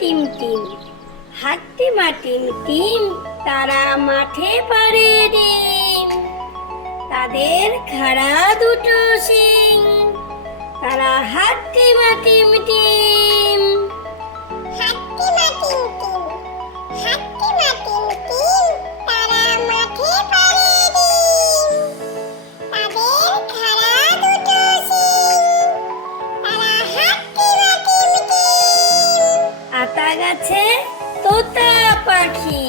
Team team, হাট্টি মা team team, তারা মাঠে পাড়ে ডিম। তাদের খাড়া দুটো শিং, তারা হাট্টি মা টিম টিম। হাট্টি মা টিম টিম, হাট্টি মা টিম টিম, তারা মাঠে পাড়ে ডিম। তাদের খাড়া দুটো শিং, তারা হাট্টি মা টিম টিম। আতা গাছে তোতা পাখি,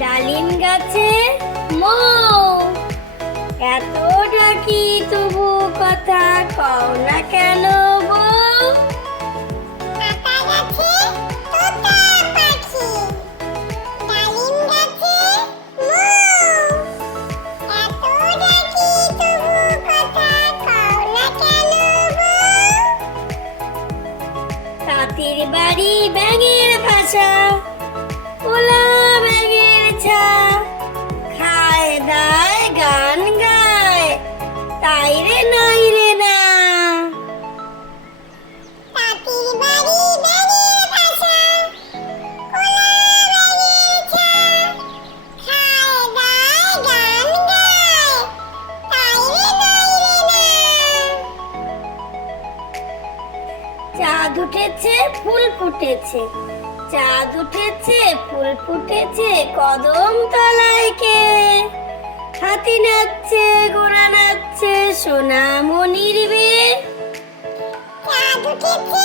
ডালিম গাছে মৌ, এত ডাকি তবু কথা কও না কেন বউ? আতা গাছে তোতা পাখি, ডালিম গাছে মৌ, এত ডাকি তবু কথা কও না কেন বউ? তাঁতির বাড়ি ব্যাঙের ভাষা, ওলা ব্যাঙের ছা, খায় দায় গান গায়, তাই রে নাই রে না। তাঁতির বাড়ি ব্যাঙের ভাষা, ওলা ব্যাঙের ছা, খায় দায় গান গায়, তাই রে নাই রে না। চাঁদ উঠেছে ফুল ফুটেছে, চাঁদ উঠেছে ফুল ফুটেছে, কদম তলায় কে? হাতি নাচছে ঘোড়া নাচছে, সোনামণির বিয়ে। চাঁদ উঠেছে